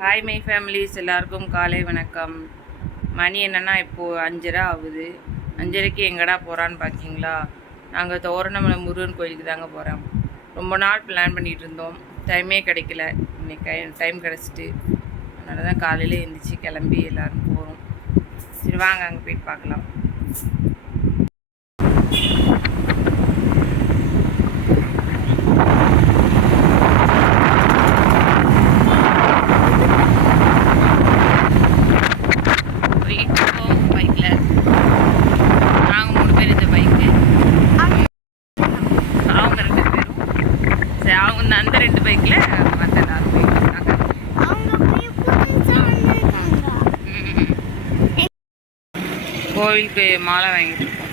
Hi my families, எல்லாருக்கும் காலை வணக்கம். மணி என்னென்னா இப்போது 5:30 ஆகுது. 5:30க்கு எங்கடா போகிறான்னு பார்க்கிங்களா? நாங்கள் தோரணமலை முருகன் கோயிலுக்கு தாங்க போகிறோம். ரொம்ப நாள் பிளான் பண்ணிகிட்டு இருந்தோம், டைமே கிடைக்கல. இன்னைக்கு டைம் கிடச்சிட்டு, அதனால தான் காலையில் எழுந்திரிச்சு கிளம்பி எல்லோரும் போகிறோம். சரி வாங்க, அங்கே போயிட்டு பார்க்கலாம். அந்த 2 பைக்கில் மற்ற எல்லாரும் போயிருக்காங்க. கோவிலுக்கு மாலை வாங்கிட்டு இருக்கோம்.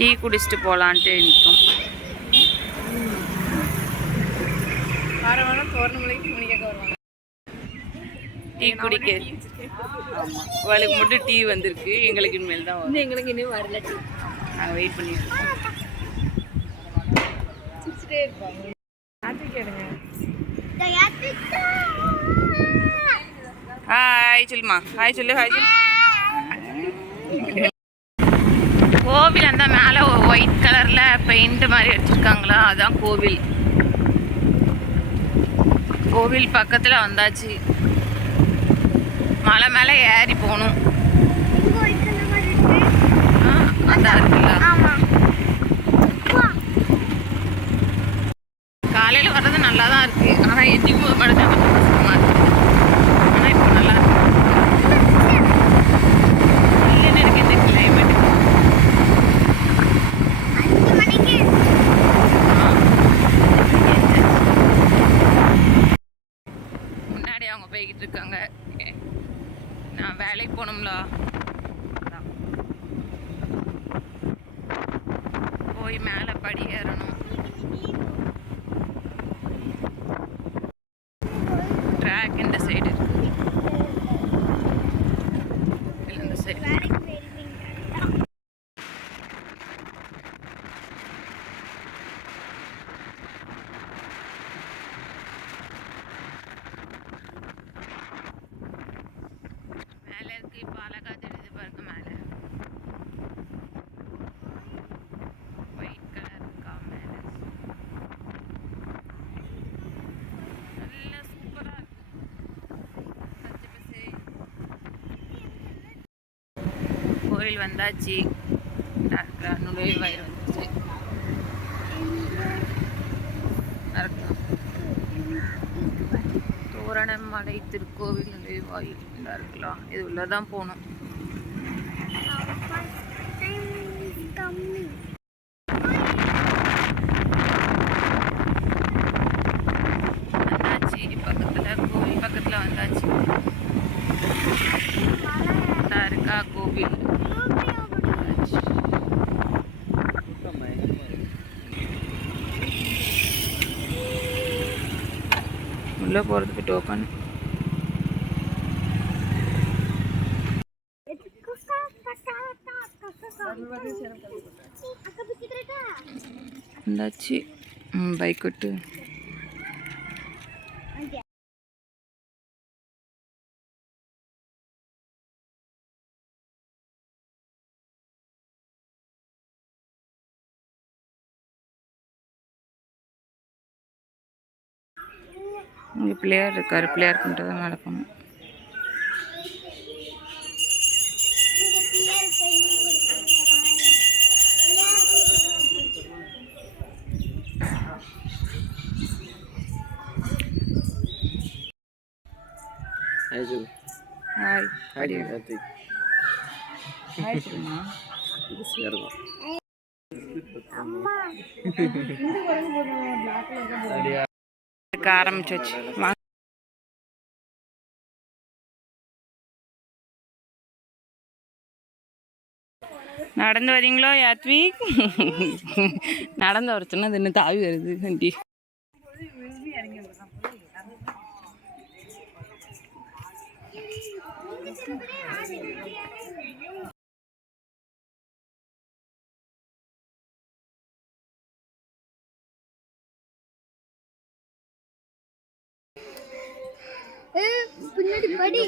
டீ குடிச்சிட்டு போகலான்ட்டு நிற்கும். டீ குடிக்க ஆமாம், அவளுக்கு மட்டும் டீ வந்திருக்கு, எங்களுக்கு இனிமேல் தான் வரும். எங்களுக்கு இன்னும் வரல டீ. நாங்கள் வெயிட் பண்ணிட்டு இருக்கோம். ஹாய் சொல்லுமா, ஹாய் சொல்லு, ஹாய் சொல்லு. கோவில் அந்த மேலே ஒயிட் கலரில் பெயிண்ட் மாதிரி வச்சுருக்காங்களா, அதுதான் கோவில். கோவில் பக்கத்தில் வந்தாச்சு. மலை மேலே ஏறி போகணும். அதான் இருக்குல்ல. காலையில் வர்றது நல்லா தான் இருக்குது, ஆனால் எந்திக்கும் போது மட்டும் தான் கொஞ்சம் கஷ்டமாக இருக்குது. ஆனால் இப்போ நல்லா இருக்கு. இல்லைன்னு இருக்கு இந்த கிளைமேட்டுக்கு. முன்னாடி அவங்க போய்கிட்டு இருக்காங்க. நான் வேலைக்கு போகணும்ல, போய் மேலே படி ஏறணும். ட்ராக் இந்த சைடு இருக்கு, இந்த சைடு. மேலே இருக்கு, இப்போ அழகா தெரியுது பாருங்க. மேலே ஒயிட் கலர் இருக்கா மேலே, நல்லா சூப்பராக இருக்கு. கோயில் வந்தாச்சு, நுழைவாயில் வந்துச்சு. தோரணமலை திருக்கோவில் நுழைவாயில் இருக்கலாம். இது உள்ளதான் போகணும். வந்தாச்சு பக்கத்தில், கோவில் பக்கத்தில் வந்தாச்சு. இருக்கா கோவில். உள்ளே போகிறதுக்கு டோக்கன். வந்தாச்சு. பைக் விட்டு இங்கே பிள்ளையார் இருக்கார். பிள்ளையார் கொண்டு தான் மேலே போகணும். ஹாய் ஹாய் ஹாய் சொல்லுமா. ஆரம்பிச்சாச்சு. நடந்து வரீங்களோ யாத்விக்? நடந்து வர சொன்னா அது என்ன தாவி வருது வண்டி. பின்னாடி படி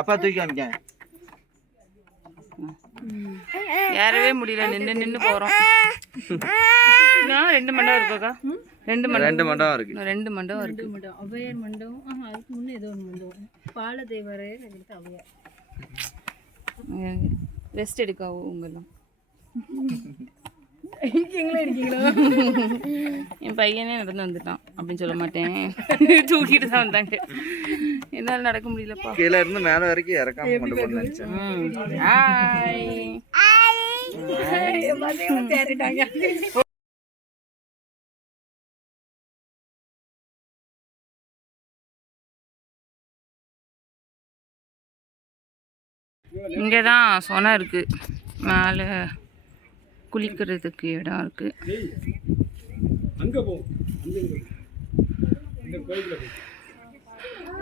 அப்பா தூக்கி காமிக்க. ஏறவே முடியல, நின்று போறோம். 2 மண்டபம் இருக்குக்கா, 2 மண்டபம் இருக்கு. 2 மண்டபம் இருக்கு. அவையார் மண்டபம், அதுக்கு முன்னே ஏதோ ஒரு மண்டபம் பாலதேவரே அவையார். ரெஸ்ட் எடுக்காவோ உங்கெல்லாம்? என் பையனே நடந்து வந்துட்டான் அப்படின்னு சொல்ல மாட்டேன், தூக்கிட்டு தான் வந்தாங்க. என்னால் நடக்க முடியலப்பா. கீழே இருந்து மேலே வரைக்கும் இறக்காம கொண்டு போகணும்னு நினைச்சேன். இங்கே தான் சொனை இருக்கு, மேலே குளிக்கிறதுக்கு இடம் இருக்கு.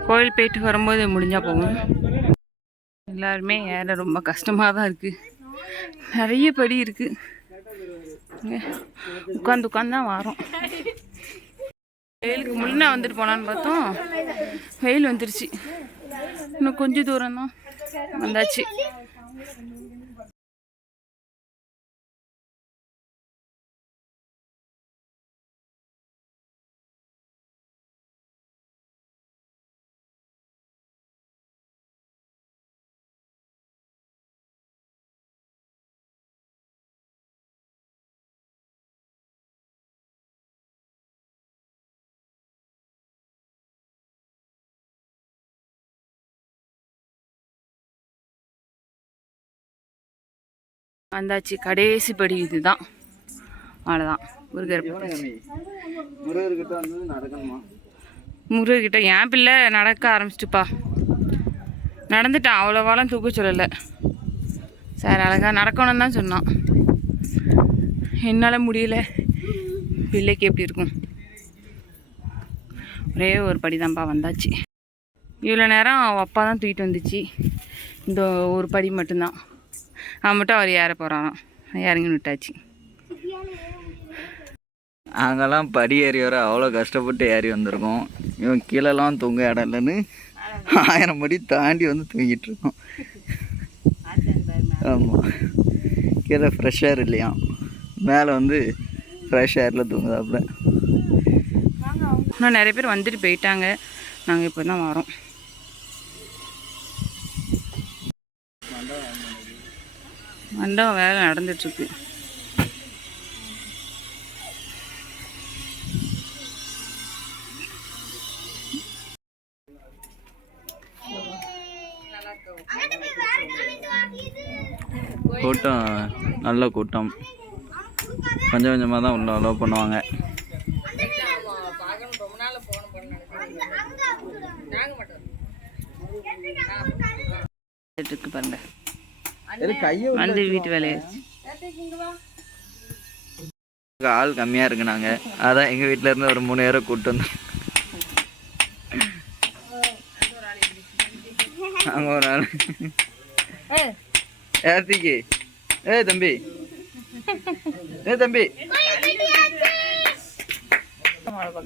கோயில் போயிட்டு வரும்போது முடிஞ்சா போவோம். எல்லாருமே ஏற ரொம்ப கஷ்டமாக தான் இருக்கு, நிறைய படி இருக்கு. உட்காந்து தான் வரோம். வெயிலுக்கு முன்னே வந்துட்டு போனான்னு பார்த்தோம், வெயில் வந்துருச்சு. இன்னும் கொஞ்சம் தூரம் தான் வந்தாச்சு. வந்தாச்சு, கடைசி படி இதுதான், அவ்வளோதான். முருகர்கிட்ட வந்து நடக்கணுமா? முருகர்கிட்ட என் பிள்ளை நடக்க ஆரம்பிச்சிட்டுப்பா, நடந்துட்டான். அவ்வளோவாலாம் தூக்க சொல்லலை சார், அழகாக நடக்கணும்னு தான் சொன்னான். என்னால் முடியல, பிள்ளைக்கு எப்படி இருக்கும்? ஒரே ஒரு படி தான்ப்பா, வந்தாச்சு. இவ்வளோ நேரம் அவள் அப்பா தான் தூக்கிட்டு வந்துச்சு, இந்த ஒரு படி மட்டும்தான். அவன் மட்டும் அவர் ஏற போகிறாராம், இறங்கி விட்டாச்சு. நாங்கெல்லாம் படி ஏறி வர அவ்வளோ கஷ்டப்பட்டு ஏறி வந்திருக்கோம். இவன் கீழெல்லாம் தூங்க இடம் இல்லைன்னு 1000 படி தாண்டி வந்து தூங்கிட்டு இருக்கோம். ஆமாம், கீழே ஃப்ரெஷ் ஏர் இல்லையா, மேலே வந்து ஃப்ரெஷ் ஏரில் தூங்குதாப்புல. இன்னும் நிறைய பேர் வந்துட்டு போயிட்டாங்க, நாங்கள் இப்போ தான் வரோம். மண்டபம் வேலை நடந்துட்டுருக்கு. கூட்டம் நல்ல கூட்டம், கொஞ்சம் கொஞ்சமாக தான் உள்ள அலோவ் பண்ணுவாங்க. இருக்கு பாருங்க, வந்து வீட்டு வேலையாச்சு. ஆள் கம்மியாக இருக்கு, நாங்கள் அதான் எங்கள் வீட்டில் இருந்து ஒரு 3 பேரை கூப்பிட்டு வந்தோம். அங்கே ஒரு ஆள் ஏத்திக்கு, தம்பி, தம்பி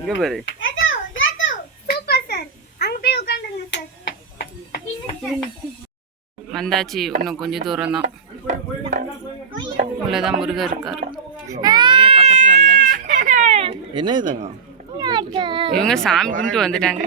இங்கே பாரு. வந்தாச்சு, இன்னும் கொஞ்சம் தூரம் தான், உள்ளதான் முருகர் இருக்கார். பக்கத்துல வந்தாச்சு. என்ன இதுங்க, இவங்க சாமி கும்பிட்டு வந்துட்டாங்க.